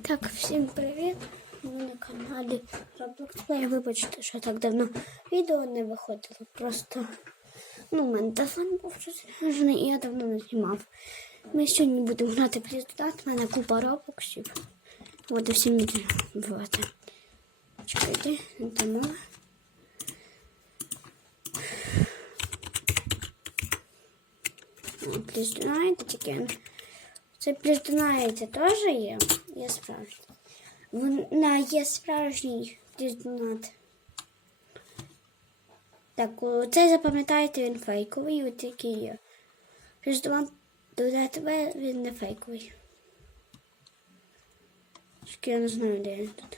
Так, всім привіт! Ми на каналі Roblox Play. Вибачте, що так давно відео не виходило. Просто ну, у мене телефон був розряджений і я давно не знімав. Ми сьогодні будемо грати плюс додати. У мене купа робоксів. От і всім вбивати. Чекайте, не тому. Плюс донаєте тільки. Це плюс донаєте теж є? Є справжній. Вона є справжній донат. Так, о, це запам'ятайте, він фейковий, от який є. Плюс додати ви, він не фейковий. Тільки я не знаю, де він тут.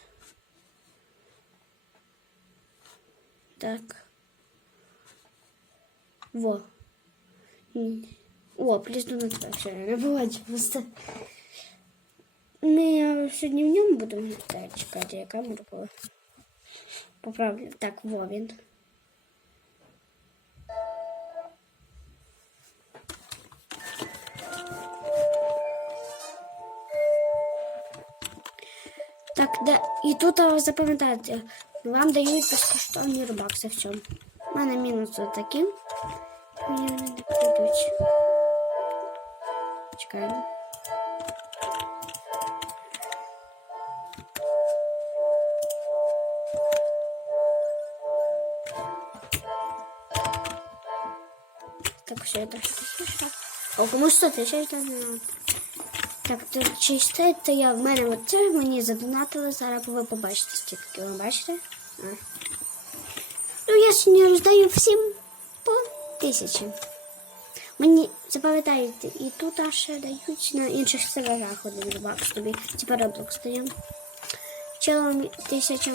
Так. Во. О, плюс до все, я не бачу просто. Ми сьогодні в ньому будемо грати. Чекайте, я камеру по... поправлю. Так, во він. Так, да. І тут а, запам'ятайте, вам дають безкоштовні рубакси в цьому. У мене мінус такі. Мені вони не прийдуть. Чекаємо. Так, все, это что О, кому 100 тисяч донат. Так, то чисте, то я в мене оце мені задонатили, зараз ви побачите стільки, ви бачите? А. Ну, я сьогодні роздаю всім по тисячі. Мені запам'ятаєте, і тут аж ще дають на інших серверах один рибак тобі. Типа Roblox даємо. Челом тисяча.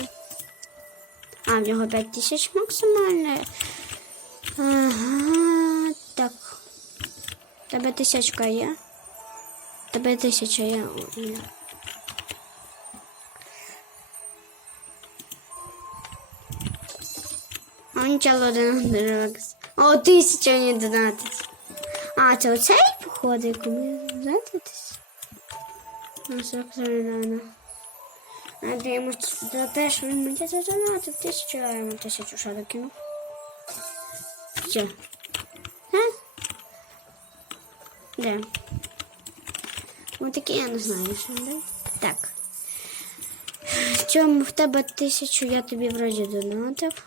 А, в нього 5 тисяч максимальне. Ага. Тебе тисячка є? Тебе тисяча є. О, ні. А нічого один релакс. О, тисяча не донатить. А, це оцей походить, якому донатитись? На 40 рано. А де йому за те, що він мені задонатив тисячу, я йому тисячу що. Все. Де? Ось такі я не знаю, що де. Так. Чому в тебе тисячу я тобі вроді донатив.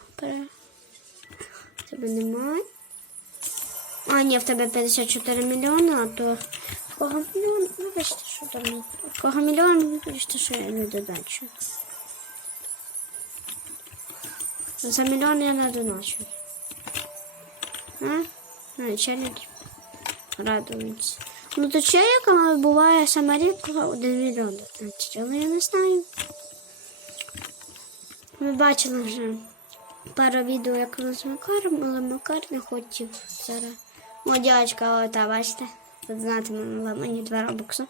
Тебе немає. А, ні, в тебе 54 мільйони, а то кого мільйон, вибачте, що там. В кого мільйон, вибачте, що я не додачу. За мільйон я не доначу. А? Начальники радуються. Ну, то челіками буває саме рідко 1 мільйон донатить, але я не знаю. Ми бачили вже пару відео, як ми з Макаром, але Макар не хотів зараз. О, дівчинка, ота, бачите, тут знатиме мені два робокси.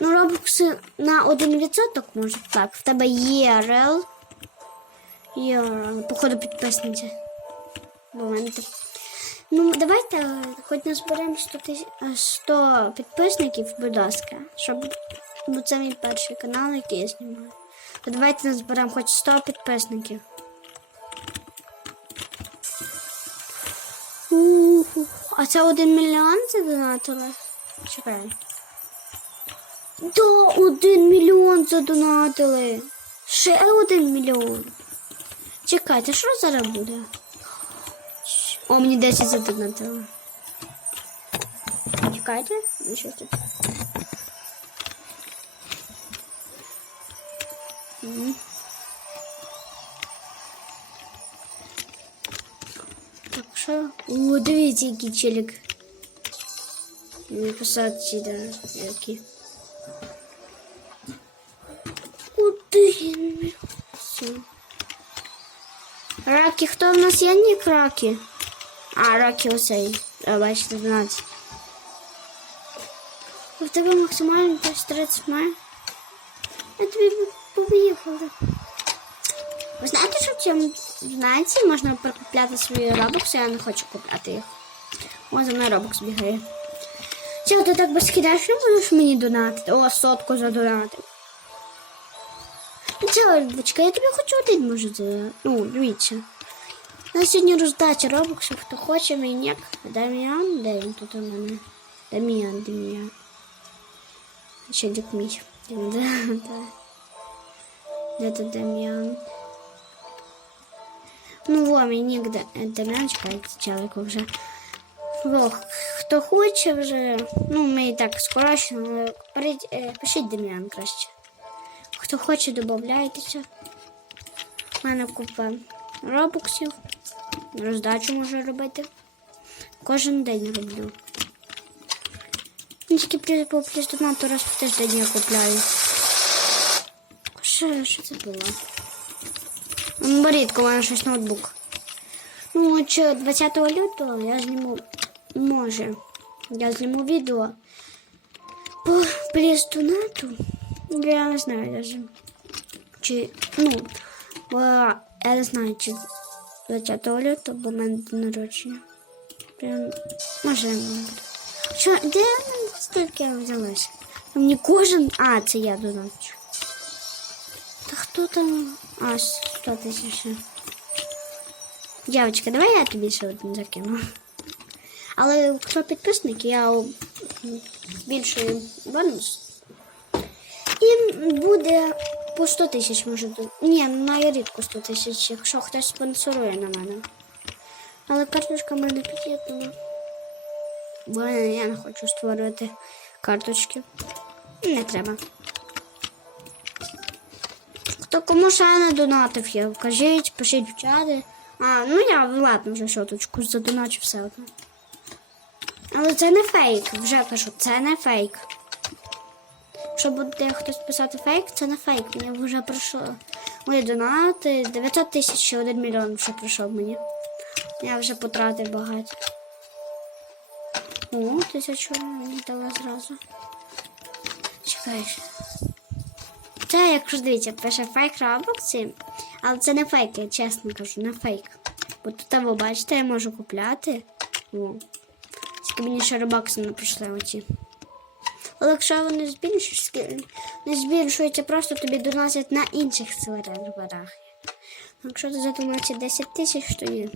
Ну, робокси на 1% може так. В тебе є рел. Є. Походу підписниця. Так. Ну, давайте е, хоч назберемо 100, тисяч, е, 100 підписників, будь ласка, щоб бо це мій перший канал, який я знімаю. То давайте назберемо хоч 100 підписників. Уху. А це один мільйон задонатили? Чекай. Да, один мільйон задонатили. Ще один мільйон. Чекайте, що зараз буде? О, мені 10 задонатили. Чекайте, ну що тут? М. Так, що? О, дивіться, який челік. Не посадці, да, які. Один. Все. Раки, хто в нас є нік раки? А, раки оцей. А, бачите, 12. В тебе максимально десь 30 має. Я тобі поїхала. Ви знаєте, що в цьому знаєте, можна прикупляти свої робокси, я не хочу купляти їх. Ось за мною робокс бігає. Чого ти так безкидаш, не будеш мені донатити? О, сотку задонатив. Це, дочка, я тобі хочу один можу за... Ну, дивіться. У нас сьогодні роздача робоксів, хто хоче мені. Дам'ян, де він тут у мене? Дам'ян, Дам'ян. Ще дік мій. Де тут Дам'ян? Ну, во, мені Дам'ян чекайте, чоловік вже. Во, хто хоче вже, ну, ми і так скорочено, але е, пишіть Дем'ян краще. Хто хоче, додавайтеся. У мене купа робоксів. Роздачу можу робити. Кожен день роблю. Ну, Тільки по плістонату раз в тиждень я купляю. Що, що це було? М, Рідко, у мене щось ноутбук. Ну, чи 20 лютого я зніму, може, я зніму відео по плістонату. Я не знаю даже. Чи, ну, я не знаю, чи 20 лютого, бо в мене день народження. Прям, може, не. Що, де стільки я взялася? Мені кожен. А, це я доначу. Та хто там? А, 100 тисяч. Дівчатка, давай я тобі ще один закину. Але хто підписник, я збільшую бонус. І буде по 100 тисяч, може. Ні, на рідко 100 тисяч, якщо хтось спонсорує на мене. Але карточка мене під'єднана. Бо я не хочу створювати карточки. Не треба. Хто кому ще не донатив, я кажіть, пишіть в чати. А, ну я ладно вже шоточку задоначу все одно. Але це не фейк, вже кажу, це не фейк. Якщо буде хтось писати фейк, це не фейк. Мені вже прийшло мої донати. 900 тисяч і 1 мільйон вже прийшов мені. Я вже потратив багато. О, тисячу мені дала зразу. Чекай. Це, якщо дивіться, пише фейк Roblox, але це не фейк, я чесно кажу, не фейк. Бо тут ви бачите, я можу купляти. О. Тільки мені ще робокси не прийшли оці. Але якщо вони збільшуються, не збільшуються, просто тобі доносять на інших серверах. Якщо ти задумаєшся 10 тисяч, то ні.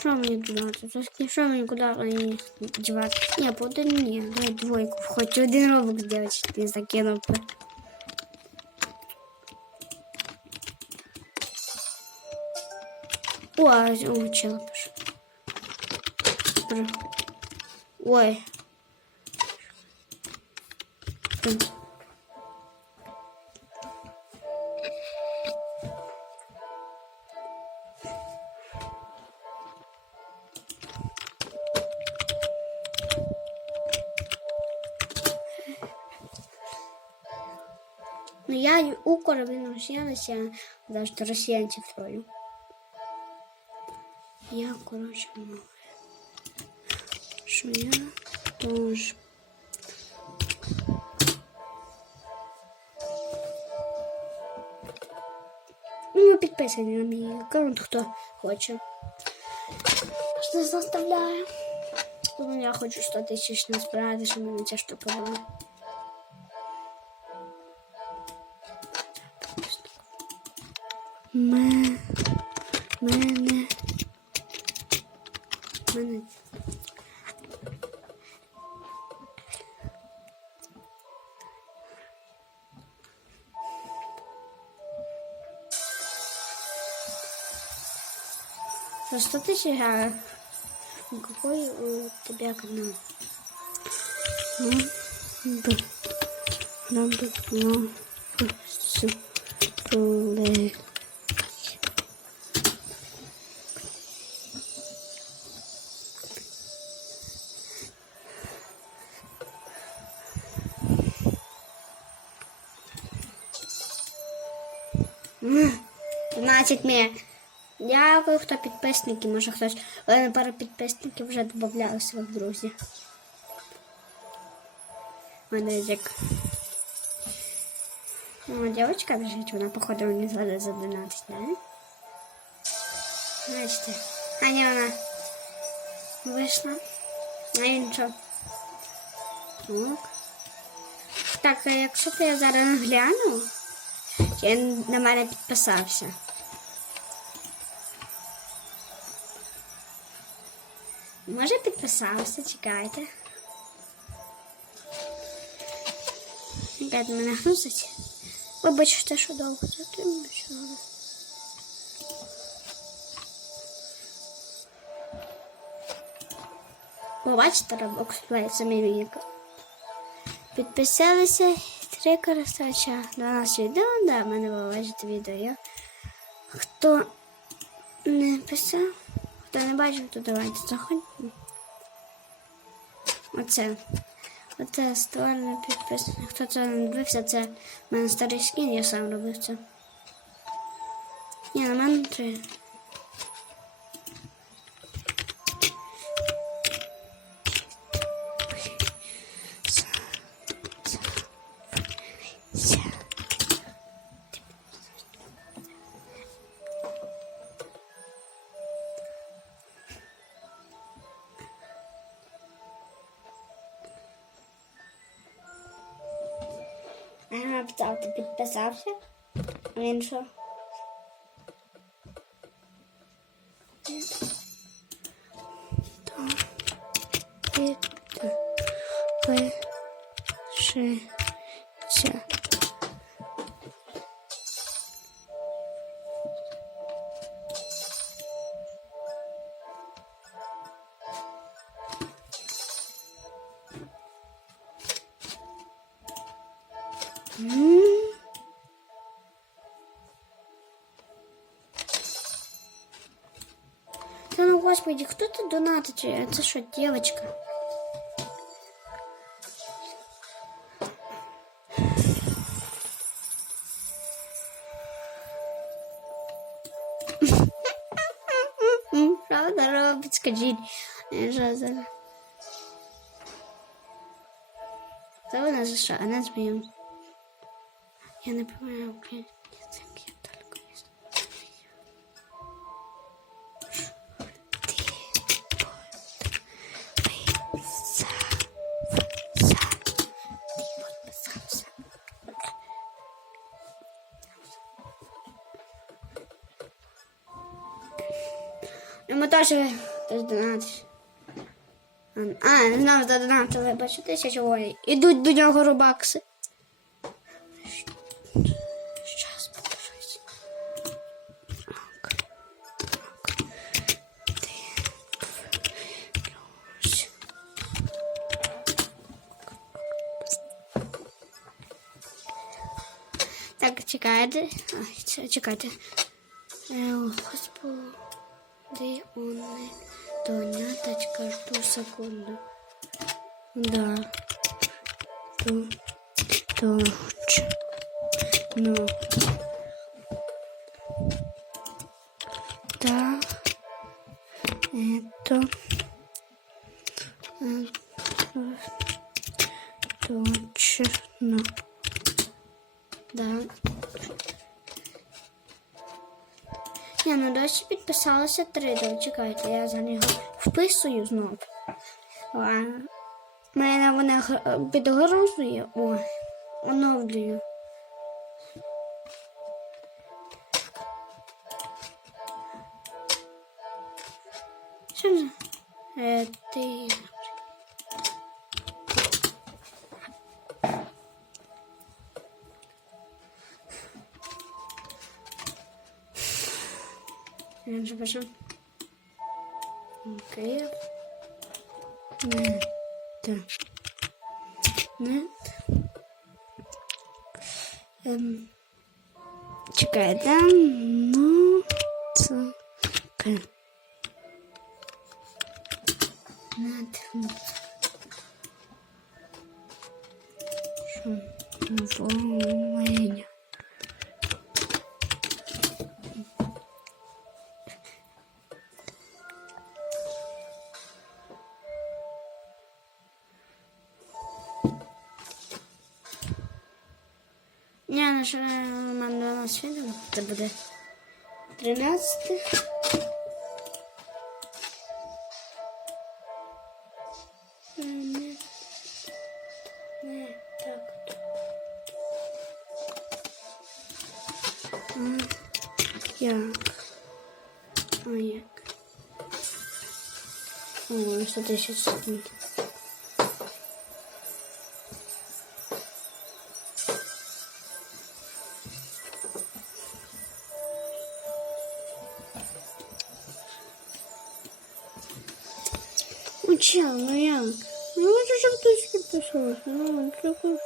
Що мені додати? Що мені куди мені дівати? Ні, по один ні, двойку. Хоч один робок дівчат не закинув би. О, а, о, чел пішов. Бр. Ой. М. Ну я й у коробі росіянця, навіть росіянців трою. Я, коротше, маю. Що я теж. Ну, підписані на мій аккаунт, хто хоче. Що заставляю. Ну, я хочу 100 тисяч назбирати, щоб мені ця штука була. Ме... Мене... За 100 тысяч, а какой у тебя канал? Ну, б, ну, б, ну, б, с, ле. Значить, ми. Дякую, хто підписники, може хтось. У мене пара підписників вже додавали своїх друзів. У мене як. О, дівчинка біжить, вона походу не згодна за 12, да? Значить, А ні, вона вийшла. А він що? Так. Так, якщо б я зараз не гляну, він на мене підписався. Може підписався, чекайте. Чекайте, мене грузить. Вибачте, що довго ви. Побачите, Roblox Play, це мій вік. Підписалися три користувача. 12 відео, да, мене ви відео. Хто не писав, хто не бачив, то давайте заходьте. Оце. Оце створене підписане. Хто це не дивився, це в мене старий скін, я сам робив це. Ні, на мене три. А Він що? Підпишися. Господи, хто тут донатить? Це що, дівчинка? М, Правда робить, скажіть. Е, Що за? Це вона за що? А не змієм. Я не понимаю украинский Теж теж донатиш. А, не знав, за донатили, бачу, тисячу воїн. Ідуть до нього рубакси. Сейчас подождите. Так. Чекайте. Ай, чекайте. Е, Господи, он доняточка, жду секунду. Да. Ту, точ. Ну. Да. Это. Я ну досі підписалася три, чекайте, я за нього вписую знову. Мене вона гр- підгрузує. О, оновлюю. Да? Ну. Це. Що? Волиня. це буде 13. Так. Як? А як? О, що ти ще? Підписався. Ну, чого?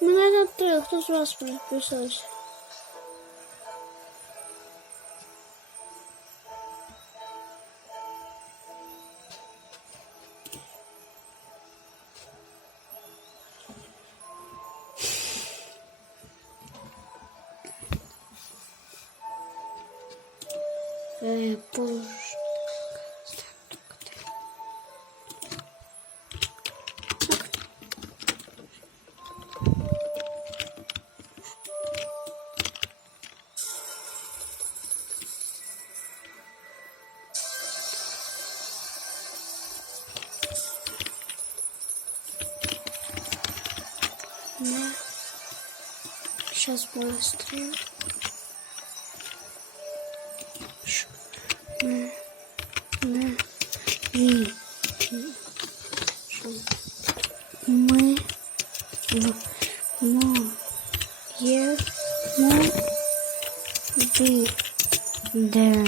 Мене на три, хто з вас підписався? Е, пуш. Быстрее. Ш- Не. Не. Ві. Що? Ми. В. Мо. Є. Мо. Ви. Де.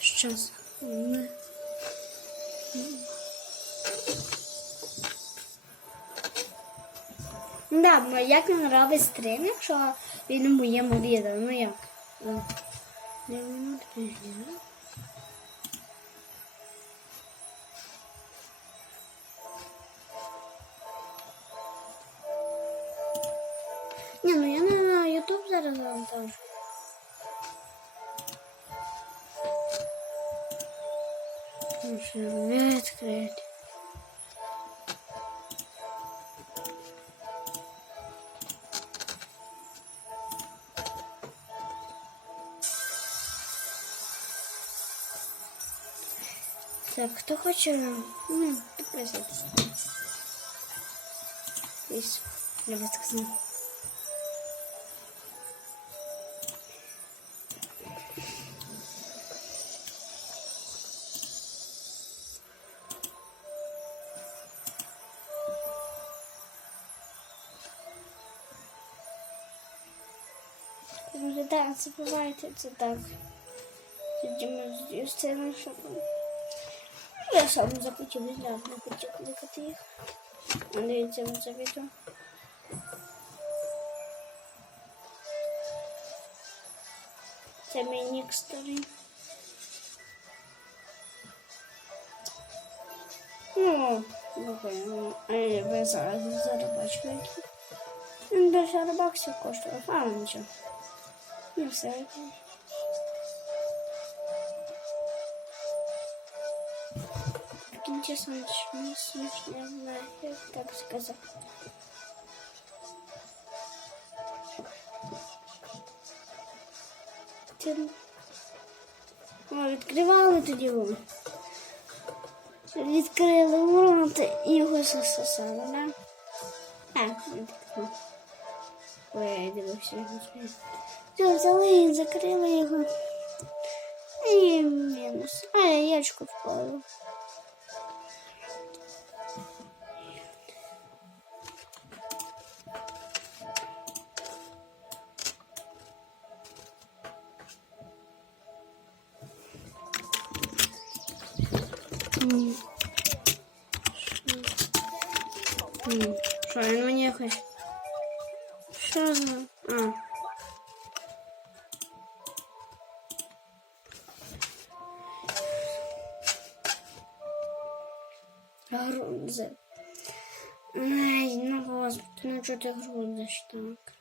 Щас. Ми. Да, як він робить стрим, якщо він у моєму відео, ну як? Ну, де воно Так, хто хоче, ну, підписуйтесь. Ось, я би сказав. Ну, так, забувайте це так. Тоді ми з щоб... Я сам захотів відняти, не хотів кликати їх. Дивіться на це відео. Це мій нік старий. Ну, ну, я ви зараз які. Він більше рибаксів коштує, а нічого. Не все. В кінці смішно, смішно, знаю, так сказати. Ти... О, відкривали тоді його. Відкрили рот і його засосали, да? А, відкрили. Ой, я дивився його. Все, взяли, закрили його. І мінус. А, яєчко впало. Грузи. Ай, ну господи, ну чого ти грузиш так?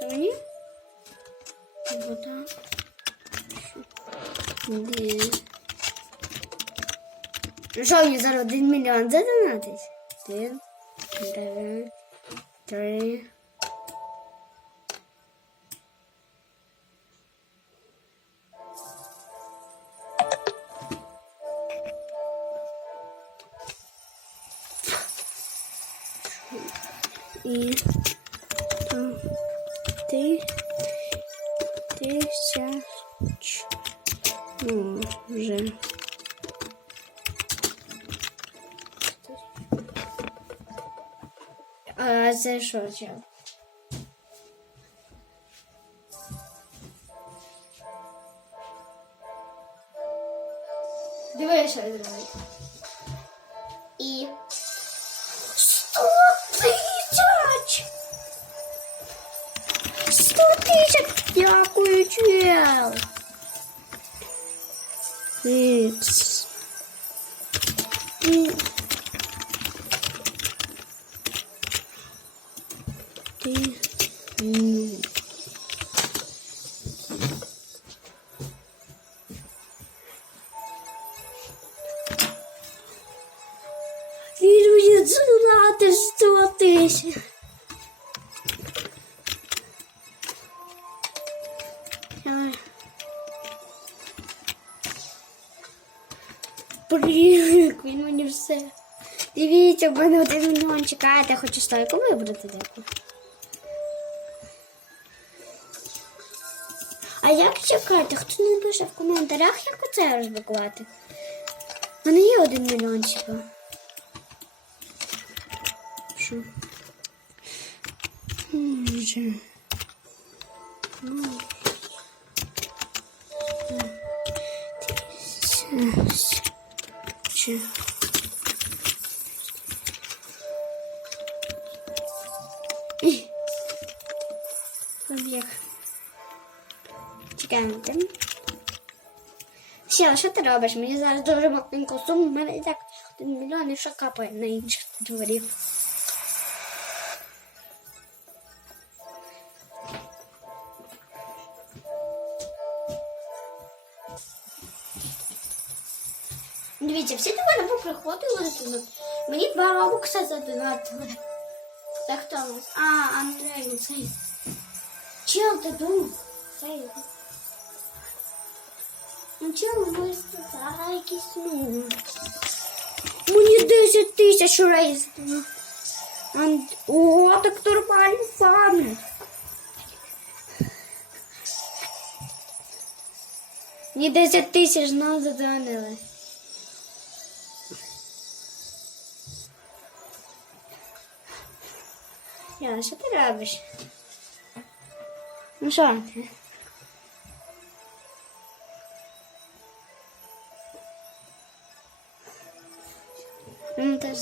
Це мені? Вода. Де? Ну що мені зараз один мільйон задонатить? Один, два, три. І ти тисяч. Вже. А це що це? Дивись, що Він мені донати 100 тисяч. Блін, він мені все. Дивіться, в мене один мільйон чекаєте, я хочу стойку вибрати дякую. Як чекати? Хто не пише в коментарях, як оце розблокувати? У мене є один мільйон типа. Що? Ну. Чи. Ще, що ти робиш? Мені зараз дуже маленьку суму, в мене і так один мільйон і що капає на інших дворів. Дивіться, всі до мене поприходили тут. Мені два робокса задонатили. Це хто у нас? А, Андрей, цей. Чел, ти думав? Цей. Ну а якийсь, ну. Мені 10 тисяч рейсів. Ан... О, так нормально фан. Мені 10 тисяч знову задонили. Я, що ти робиш? Ну що ти? Ну, ти ж